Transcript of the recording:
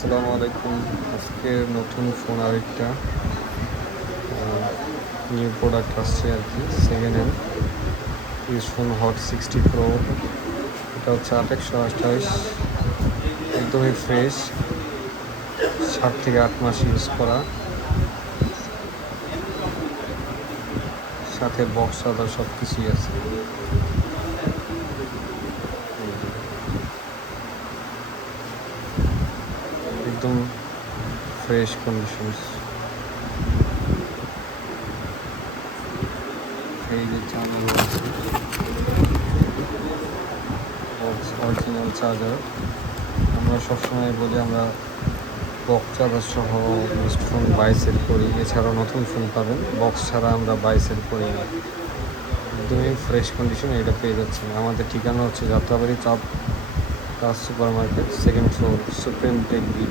আসসালামু আলাইকুম। আজকে নতুন ফোন আরেকটা নিউ প্রোডাক্ট আসছে আর কি, second hand use phone hot 60 Pro। এটা হচ্ছে 8/128, একদমই ফ্রেশ, 7 থেকে 8 মাস ইউজ করা, সাথে বক্স আদার সব কিছুই আছে। একদম ফ্রেশ কন্ডিশনস। এই যে চার্জার রয়েছে, অরিজিনাল চার্জার। আমরা সবসময় বলি আমরা বক্স চার্জার সহ ইউজড ফোন বাই সেল করি, এছাড়াও নতুন ফোন পাবেন। বক্স ছাড়া আমরা বাই সেল করি না। একদমই ফ্রেশ কন্ডিশন এটা পেয়ে যাচ্ছেন। আমাদের ঠিকানা হচ্ছে যাত্রাবাড়ি চাপ super market, second floor, supreme tech B.